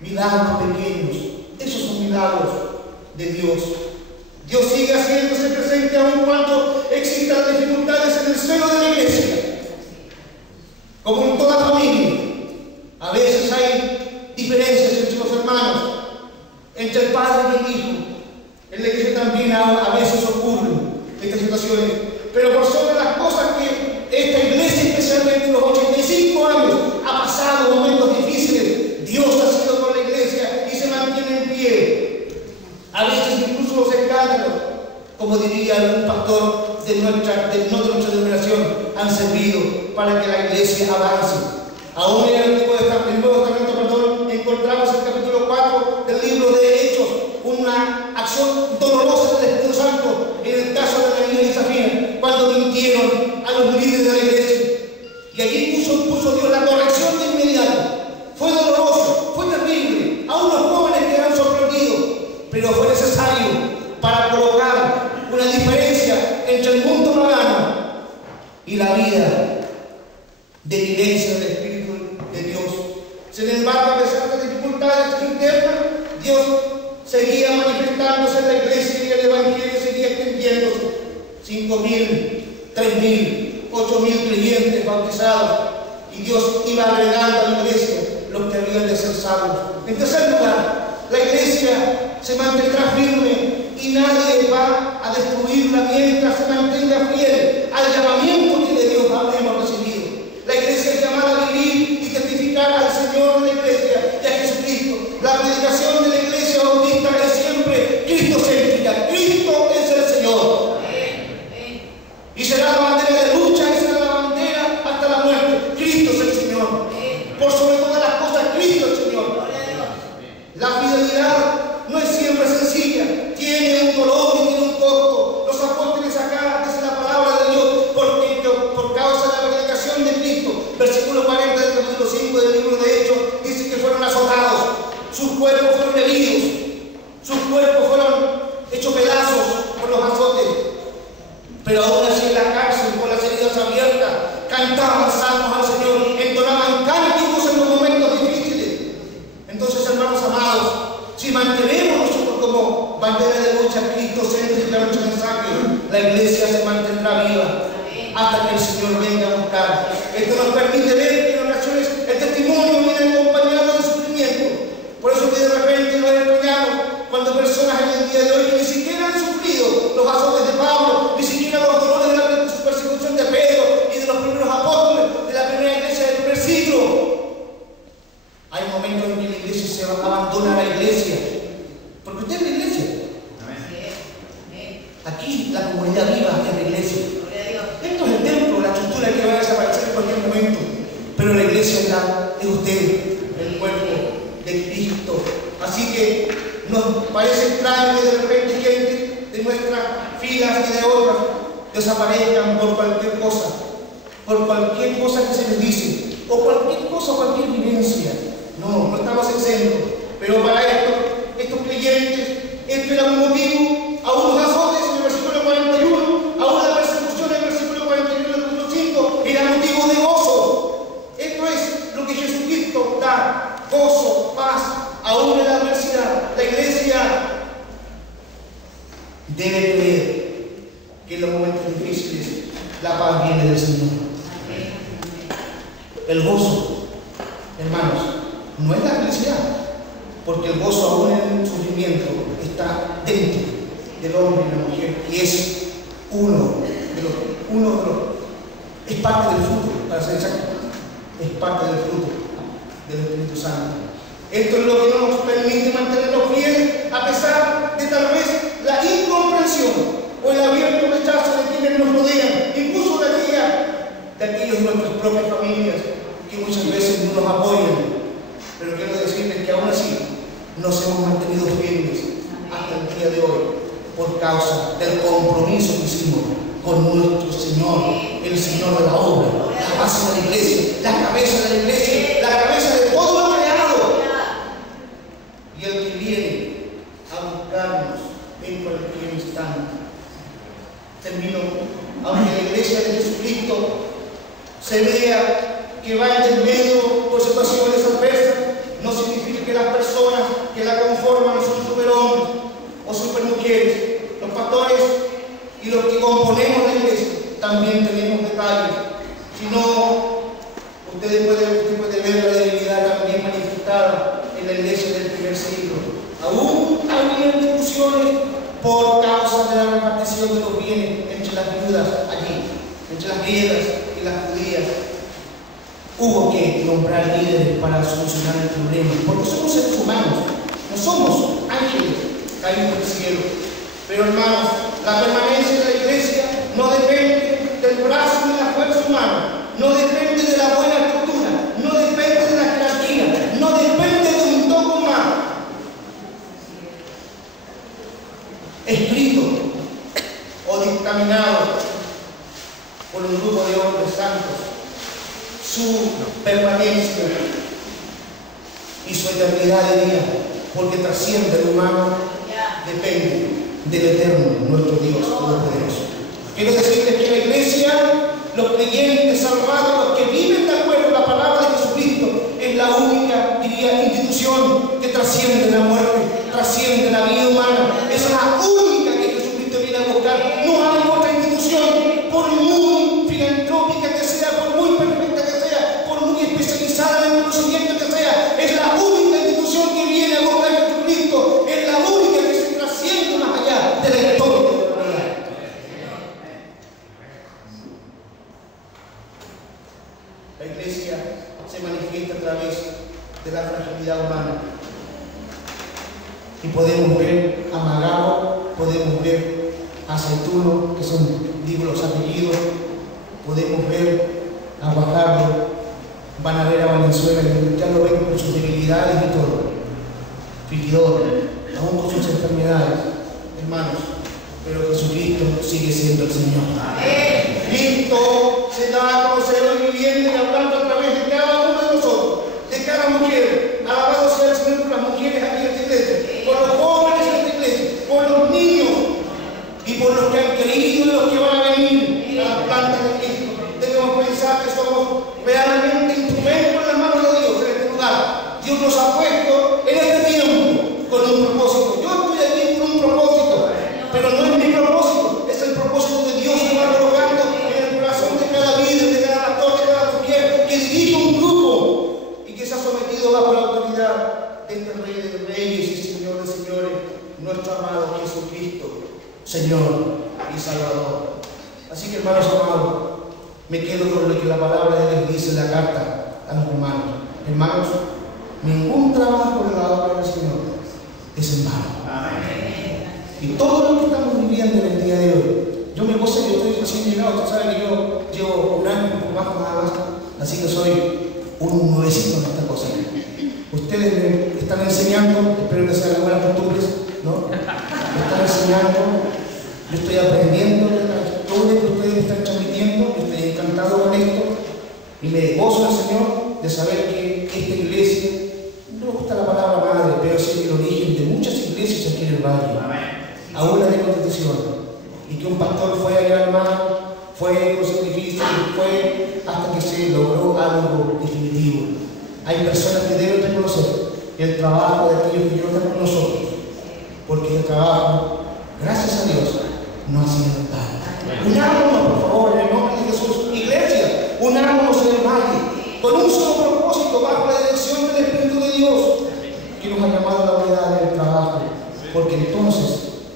milagros pequeños. Esos son milagros de Dios. Dios sigue haciéndose presente aun cuando existan dificultades en el seno de la iglesia. Como en toda familia, a veces hay diferencias entre los hermanos, entre el padre y el hijo. En la iglesia también a veces ocurren estas situaciones. Pero por sobre las cosas que esta iglesia, especialmente en los 85 años, ha pasado momentos difíciles, Dios ha sido con la iglesia y se mantiene en pie. A veces incluso los escándalos, como diría algún pastor no de nuestra denominación, han servido para que la iglesia avance. Aún en el Nuevo Testamento, encontramos en el capítulo 4 del libro de Hechos una acción dolorosa del Espíritu Santo en el caso de Ananías y Zafira, cuando mintieron a los líderes de la iglesia. Y allí puso Dios la corrección de inmediato. Fue doloroso, fue terrible. Aún los jóvenes quedaron sorprendidos, pero fue necesario para colocar una diferencia entre el mundo pagano y la vida de vivencia del Espíritu de Dios. Sin embargo, a pesar de dificultades internas, Dios seguía manifestándose en la iglesia y el evangelio seguía extendiéndose. 5.000, 3.000, 8.000 creyentes bautizados, y Dios iba agregando a la iglesia los que habían de ser salvos. En tercer lugar, la iglesia se mantendrá firme y nadie va a destruirla mientras se mantenga fiel al llamamiento que de Dios hemos recibido. La iglesia es llamada a vivir y testificar al Señor de la iglesia y a Jesucristo. La predicación de la iglesia bautista es siempre cristocéntrica. Cristo es el Señor. Y será la bandera de lucha y será la bandera hasta la muerte. Cristo es el Señor. Por sobre todas las cosas, Cristo es el Señor. La fidelidad no es siempre sencilla. Tiene un dolor y tiene un costo. Los apóstoles acá dicen la palabra de Dios porque por causa de la predicación de Cristo. Versículo 40 del capítulo 5 del libro de Hechos dice que fueron azotados. Sus cuerpos fueron heridos. Sus cuerpos fueron hechos pedazos por los azotes. Pero aún así en la cárcel, con las heridas abiertas, cantaban salmos al Señor, entonaban cánticos en los momentos difíciles. Entonces, hermanos amados, si mantenemos nosotros como bandera de lucha cristocéntrica nuestro mensaje, la iglesia se mantendrá viva hasta que el Señor venga a buscar. Esto nos permite ver que en ocasiones el testimonio viene acompañado de sufrimiento. Por eso que de repente nos extrañamos cuando personas en el día de hoy que ni siquiera han sufrido los azotes de Pablo, ni siquiera los dolores de la persecución de Pedro y de los primeros apóstoles de la primera iglesia del primer siglo. Hay momentos en que la iglesia se abandona a la iglesia. Porque usted es la iglesia. Aquí la comunidad viva es la iglesia. Esto es el templo, la estructura que va a desaparecer en cualquier momento. Pero la iglesia es usted, el cuerpo de Cristo. Así que nos parece extraño que de repente gente de nuestras filas y de otras desaparezcan por cualquier cosa que se les dice, o cualquier vivencia. No estamos exentos. Pero para estos creyentes, esto era un motivo, a unos azotes en el versículo 41, a una persecución en el versículo 41 del capítulo 5, era motivo de gozo. Esto es lo que Jesucristo da: gozo, paz, aún en la adversidad. La iglesia debe creer que en los momentos difíciles la paz viene del Señor. El gozo, hermanos, no es la felicidad, porque el gozo aún en el sufrimiento está dentro del hombre y la mujer, y es es parte del fruto, para ser exacto, es parte del fruto del Espíritu Santo. Esto es lo que nos permite mantenernos fieles a pesar de tal vez la incomprensión o el abierto rechazo de quienes nos rodean, incluso de aquellos de nuestras propias familias que muchas veces no nos apoyan. Pero quiero decirles que aún así nos hemos mantenido firmes hasta el día de hoy por causa del compromiso que hicimos con nuestro Señor, el Señor de la obra, la base de la iglesia, la cabeza de la iglesia, la cabeza de todo lo creado, y el que viene a buscarnos en cualquier instante. Termino. Aunque la iglesia de Jesucristo se vea que va en medio por situaciones adversas, no significa que las personas griegas y las judías, hubo que nombrar líderes para solucionar el problema, porque somos seres humanos, no somos ángeles caídos del cielo. Pero hermanos, la permanencia de la iglesia no depende del brazo ni de la fuerza humana, no depende de la buena estructura, no depende de la jerarquía, no depende de un dogma escrito o dictaminado por un grupo de hombres santos. Su permanencia y su eternidad de vida, porque trasciende el humano, depende del eterno, nuestro Dios Todopoderoso. Quiero decirles que la iglesia, los creyentes salvados, los que viven de acuerdo a la palabra de Jesucristo, es la única, diría, institución que trasciende la muerte, trasciende la vida humana. Es la única que Jesucristo viene a buscar. No hay otra institución, por muy filantrópica que sea, por muy perfecta que sea, por muy especializada en el conocimiento que sea, es la única institución que viene a buscar a Jesucristo. Es la única que se trasciende más allá de la historia de la humanidad. La iglesia se manifiesta a través de la fragilidad humana. Y podemos ver a Magabo, podemos ver a Aceituno, que son, digo, los apellidos, podemos ver a Guajardo, van a ver a Valenzuela, ya lo ven con sus debilidades y todo. Frigidor, aún con sus enfermedades, hermanos, pero Jesucristo sigue siendo el Señor. Amén. Cristo se da a conocer hoy viviendo y hablando a través de cada uno de nosotros, de cada mujer. Alabado sea el Señor por las mujeres aquí en esta iglesia, por los jóvenes en esta iglesia, por los niños y por los que han querido y los que van a venir a las plantas de Cristo. Debemos pensar que somos realmente instrumentos en las manos de Dios en este lugar. Dios nos ha puesto en este tiempo con un propósito. Yo estoy aquí con un propósito, pero no es mi propósito, es el propósito de Dios que va colocando en el corazón de cada líder, de cada pastor, de cada mujer que dirige un grupo y que se ha sometido bajo la autoridad de este Rey de Reyes y Señor de Señores, nuestro amado Jesucristo, Señor y Salvador. Así que, hermanos amados, me quedo con lo que la palabra de Dios dice en la carta a los hermanos. Hermanos, ningún trabajo en la obra del Señor es en vano. Amén. Y todo lo que estamos viviendo en el día de hoy, yo me gozo que yo estoy recién llegado. Usted sabe que yo llevo un año, un poco más nada más, así que soy un nuevecito en esta cosa. Ustedes me están enseñando, espero que sean las buenas costumbres, ¿no? Me están enseñando, yo estoy aprendiendo de las historias que ustedes me están transmitiendo, yo estoy encantado con esto y me gozo del Señor de saber que esta iglesia, no me gusta la palabra madre, pero sí el origen de muchas iglesias aquí en el valle, aún la de Constitución, y que un pastor fue allá al mar, fue con sacrificio, fue hasta que se logró algo definitivo. Hay personas que deben reconocer el trabajo de aquellos que Dios da con nosotros, porque el trabajo, gracias a Dios, no ha sido en vano. Unámonos, por favor, en el nombre de Jesús. Iglesia, unámonos en el valle, con un solo propósito, bajo la dirección del Espíritu de Dios, que nos ha llamado a la unidad del trabajo, porque entonces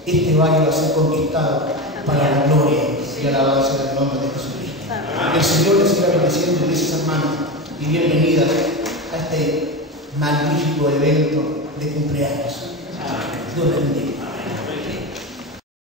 este valle va a ser conquistado para la gloria y alabanza del nombre de Jesucristo. El Señor les siga bendiciendo, mis hermanos, y bienvenidas a este magnífico evento de cumpleaños. Dios les bendiga.